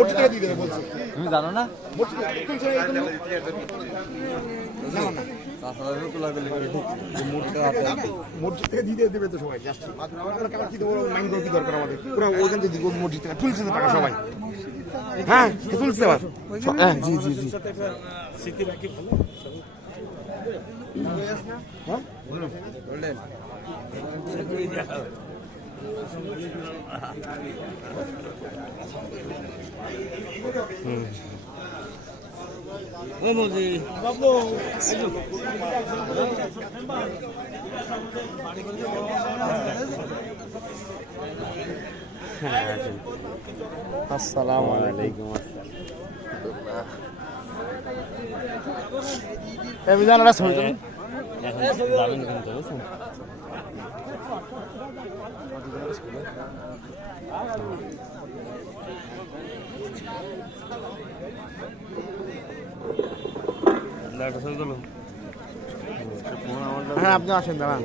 মোটি টাকা দিয়ে দেবে বলছে। তুমি জানো না? না না। দিয়ে দেবে তো সবাই কি দেবো? মাইন্ড করে কি দরকার আমাদের? পুরো ওইখান থেকে তুলছে টাকা সবাই। হ্যাঁ তুলছে আবার। হ্যাঁ জি জি জি। হ্যাঁ ও মজি আসসালামু আলাইকুম জানালা ছবি তুলুন এখন যাবেন কিন্তু বুঝছেন হ্যাঁ আপনি আসেন দাঁড়ান